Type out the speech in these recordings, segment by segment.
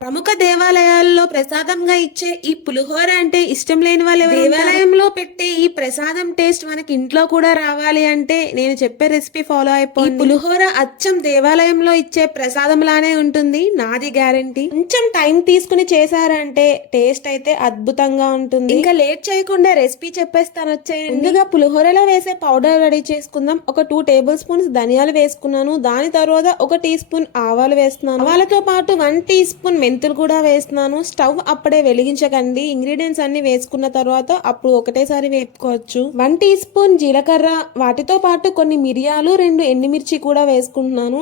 ప్రముఖ దేవాలయాల్లో ప్రసాదంగా ఇచ్చే ఈ పులిహోర అంటే ఇష్టం లేని వాళ్ళు ఎవరు? దేవాలయంలో పెట్టే ఈ ప్రసాదం టేస్ట్ మనకి ఇంట్లో కూడా రావాలి అంటే నేను చెప్పే రెసిపీ ఫాలో అయిపోయి పులిహోర అచ్చం దేవాలయంలో ఇచ్చే ప్రసాదం లానే ఉంటుంది, నాది గ్యారంటీ. కొంచెం టైం తీసుకుని చేశారంటే టేస్ట్ అయితే అద్భుతంగా ఉంటుంది. ఇంకా లేట్ చేయకుండా రెసిపీ చెప్పేస్తాను, వచ్చేయండి. ముందుగా పులిహోరలో వేసే పౌడర్ రెడీ చేసుకుందాం. ఒక 2 టేబుల్ స్పూన్స్ ధనియాలు వేసుకున్నాను. దాని తర్వాత 1 టీ స్పూన్ ఆవాలు వేస్తున్నాను. ఆవాలతో పాటు 1 టీ స్పూన్ మెంతులు కూడా వేస్తున్నాను. స్టవ్ అప్పుడే వెలిగించకండి. ఇంగ్రీడియంట్స్ అన్ని వేసుకున్న తర్వాత అప్పుడు ఒకటేసారి వేపుకోవచ్చు. 1 టీ స్పూన్ జీలకర్ర, వాటితో పాటు కొన్ని మిరియాలు, 2 ఎండుమిర్చి కూడా వేసుకుంటున్నాను.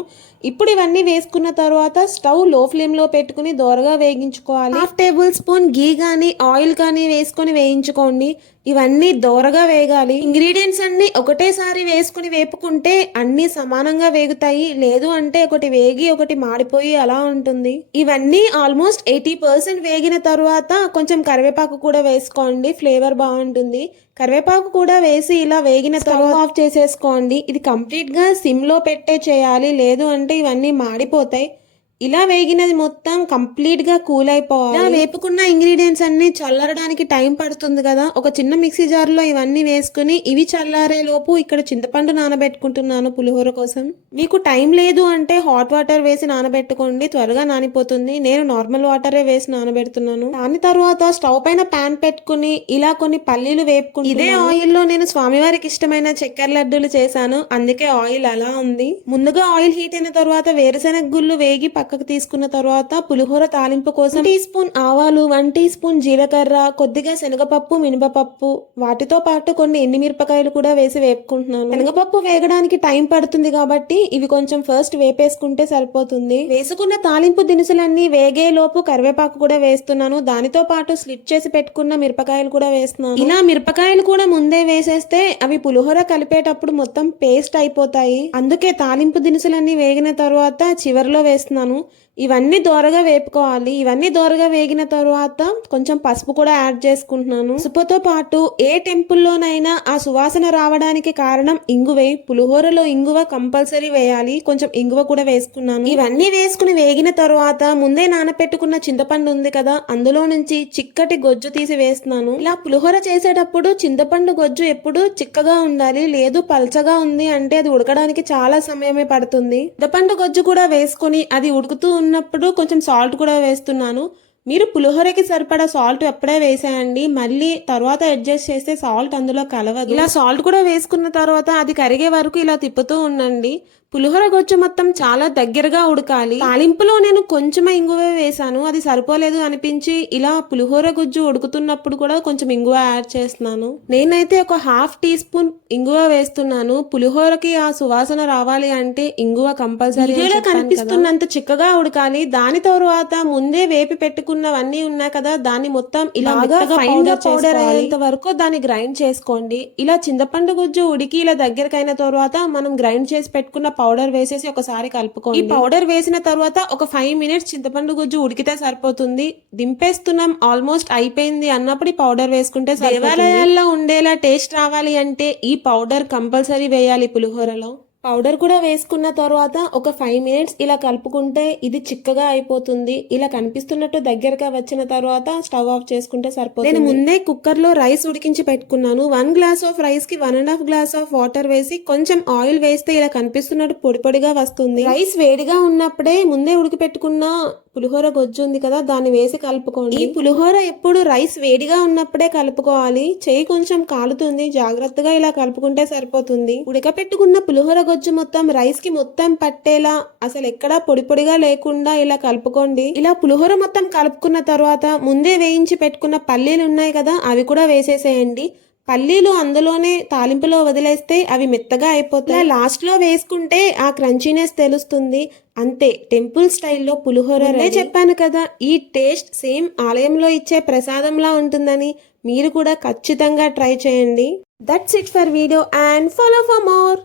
ఇప్పుడు ఇవన్నీ వేసుకున్న తర్వాత స్టవ్ లో ఫ్లేమ్ లో పెట్టుకుని దోరగా వేగించుకోవాలి. 1/2 టేబుల్ స్పూన్ గీ కానీ ఆయిల్ కానీ వేసుకొని వేయించుకోండి. ఇవన్నీ దోరగా వేగాలి. ఇంగ్రీడియంట్స్ అన్ని ఒకటేసారి వేసుకుని వేపుకుంటే అన్ని సమానంగా వేగుతాయి. లేదు అంటే ఒకటి వేగి ఒకటి మాడిపోయి అలా ఉంటుంది. ఇవన్నీ ఆల్మోస్ట్ 80% వేగిన తర్వాత కొంచెం కరివేపాకు కూడా వేసుకోండి, ఫ్లేవర్ బాగుంటుంది. కరివేపాకు కూడా వేసి ఇలా వేగిన తర్వాత ఆఫ్ చేసేసుకోండి. ఇది కంప్లీట్ గా సిమ్ లో పెట్టే చేయాలి, లేదు అంటే ఇవన్నీ మాడిపోతాయి. ఇలా వేగినది మొత్తం కంప్లీట్ గా కూల్ అయిపోవాలి. ఇలా వేపుకున్న ఇంగ్రీడియంట్స్ అన్ని చల్లరడానికి టైం పడుతుంది కదా, ఒక చిన్న మిక్సీ జార్ లో ఇవన్నీ వేసుకుని ఇవి చల్లారే లోపు ఇక్కడ చింతపండు నానబెట్టుకుంటున్నాను పులిహోర కోసం. మీకు టైం లేదు అంటే హాట్ వాటర్ వేసి నానబెట్టుకోండి, త్వరగా నానిపోతుంది. నేను నార్మల్ వాటరే వేసి నానబెడుతున్నాను. దాని తర్వాత స్టవ్ పైన ప్యాన్ పెట్టుకుని ఇలా కొన్ని పల్లీలు వేపుకుని ఇదే ఆయిల్ లో నేను స్వామివారికి ఇష్టమైన చక్కెర లడ్డూలు చేశాను, అందుకే ఆయిల్ అలా ఉంది. ముందుగా ఆయిల్ హీట్ అయిన తర్వాత వేరుశెనగ గుళ్ళు వేగి పక్కకు తీసుకున్న తర్వాత పులిహోర తాలింపు కోసం 1 టీ స్పూన్ ఆవాలు, 1 టీ స్పూన్ జీలకర్ర, కొద్దిగా శనగపప్పు, మినపప్పు, వాటితో పాటు కొన్ని ఎండుమిరపకాయలు కూడా వేసి వేపుకుంటున్నాను. శనగపప్పు వేగడానికి టైం పడుతుంది కాబట్టి ఇవి కొంచెం ఫస్ట్ వేపేసుకుంటే సరిపోతుంది. వేసుకున్న తాలింపు దినుసులన్నీ వేగే లోపు కరివేపాకు కూడా వేస్తున్నాను. దానితో పాటు స్లిట్ చేసి పెట్టుకున్న మిరపకాయలు కూడా వేస్తున్నాను. ఇలా మిరపకాయలు కూడా ముందే వేసేస్తే అవి పులిహోర కలిపేటప్పుడు మొత్తం పేస్ట్ అయిపోతాయి. అందుకే తాలింపు దినుసులన్నీ వేగిన తర్వాత చివరిలో వేస్తున్నాను. ఇవన్నీ దోరగా వేపుకోవాలి. ఇవన్నీ దోరగా వేగిన తర్వాత కొంచెం పసుపు కూడా యాడ్ చేసుకుంటున్నాను. పసుపుతో పాటు ఏ టెంపుల్లోనైనా ఆ సువాసన రావడానికి కారణం ఇంగువే. పులిహోరలో ఇంగువ కంపల్సరీ వేయాలి. కొంచెం ఇంగువ కూడా వేసుకున్నాను. ఇవన్నీ వేసుకుని వేగిన తర్వాత ముందే నానపెట్టుకున్న చింతపండు ఉంది కదా, అందులో నుంచి చిక్కటి గొజ్జు తీసి వేస్తున్నాను. ఇలా పులిహోర చేసేటప్పుడు చింతపండు గొజ్జు ఎప్పుడు చిక్కగా ఉండాలి, లేదు పల్చగా ఉంది అంటే అది ఉడకడానికి చాలా సమయమే పడుతుంది. చింతపండు గొజ్జు కూడా వేసుకొని అది ఉడుకుతూ ఉన్నప్పుడు కొంచెం సాల్ట్ కూడా వేస్తున్నాను. మీరు పులిహోరకి సరిపడా సాల్ట్ ఎప్పుడే వేసేయండి, మళ్ళీ తర్వాత అడ్జస్ట్ చేస్తే సాల్ట్ అందులో కలవదు. ఇలా సాల్ట్ కూడా వేసుకున్న తర్వాత అది కరిగే వరకు ఇలా తిప్పుతూ ఉండండి. పులిహోర గొజ్జు మొత్తం చాలా దగ్గరగా ఉడకాలి. తాలింపులో నేను కొంచెం ఇంగువ వేసాను, అది సరిపోలేదు అనిపించి ఇలా పులిహోర గొజ్జు ఉడుకుతున్నప్పుడు కూడా కొంచెం ఇంగువ యాడ్ చేస్తున్నాను. నేనైతే ఒక 1/2 టీ స్పూన్ ఇంగువ వేస్తున్నాను. పులిహోరకి ఆ సువాసన రావాలి అంటే ఇంగువ కంపల్సరీ. కనిపిస్తున్నంత చిక్కగా ఉడకాలి. దాని తర్వాత ముందే వేపి పెట్టుకున్నవన్నీ ఉన్నాయి కదా, దాన్ని మొత్తం ఇలా పౌడర్ అయ్యేంత వరకు దాన్ని గ్రైండ్ చేసుకోండి. ఇలా చింతపండు గుజ్జు ఉడికి ఇలా దగ్గరకైన తర్వాత మనం గ్రైండ్ చేసి పెట్టుకున్న పౌడర్ వేసేసి ఒకసారి కలుపుకోండి. ఈ పౌడర్ వేసిన తర్వాత ఒక 5 మినిట్స్ చింతపండు గుజ్జు ఉడికితే సరిపోతుంది. దింపేస్తున్నాం, ఆల్మోస్ట్ అయిపోయింది అన్నప్పుడు ఈ పౌడర్ వేసుకుంటే సరిపోతుంది. దేవాలయాల్లో ఉండేలా టేస్ట్ రావాలి అంటే ఈ పౌడర్ కంపల్సరీ వేయాలి పులిహోరలో. పౌడర్ కూడా వేసుకున్న తర్వాత ఒక 5 మినిట్స్ ఇలా కలుపుకుంటే ఇది చిక్కగా అయిపోతుంది. ఇలా కనిపిస్తున్నట్టు దగ్గరగా వచ్చిన తర్వాత స్టవ్ ఆఫ్ చేసుకుంటే సరిపోతుంది. నేను ముందే కుక్కర్ లో రైస్ ఉడికించి పెట్టుకున్నాను. 1 గ్లాస్ ఆఫ్ రైస్ కి 1.5 గ్లాస్ ఆఫ్ వాటర్ వేసి కొంచెం ఆయిల్ వేస్తే ఇలా కనిపిస్తున్నట్టు పొడి పొడిగా వస్తుంది. రైస్ వేడిగా ఉన్నప్పుడే ముందే ఉడికి పెట్టుకున్న పులిహోర గొజ్జు ఉంది కదా, దాన్ని వేసి కలుపుకోండి. ఈ పులిహోర ఎప్పుడు రైస్ వేడిగా ఉన్నప్పుడే కలుపుకోవాలి. చెయ్యి కొంచెం కాలుతుంది, జాగ్రత్తగా ఇలా కలుపుకుంటే సరిపోతుంది. ఉడకపెట్టుకున్న పులిహోర గొజ్జు మొత్తం రైస్ కి మొత్తం పట్టేలా అసలు ఎక్కడా పొడి పొడిగా లేకుండా ఇలా కలుపుకోండి. ఇలా పులిహోర మొత్తం కలుపుకున్న తర్వాత ముందే వేయించి పెట్టుకున్న పల్లీలు ఉన్నాయి కదా, అవి కూడా వేసేసేయండి. పల్లీలు అందులోనే తాలింపులో వదిలేస్తే అవి మెత్తగా అయిపోతాయి. లాస్ట్ లో వేసుకుంటే ఆ క్రంచీనెస్ తెలుస్తుంది. అంతే, టెంపుల్ స్టైల్లో పులిహోర. చెప్పాను కదా, ఈ టేస్ట్ సేమ్ ఆలయంలో ఇచ్చే ప్రసాదంలా ఉంటుందని. మీరు కూడా ఖచ్చితంగా ట్రై చేయండి. That's it for video and follow for more.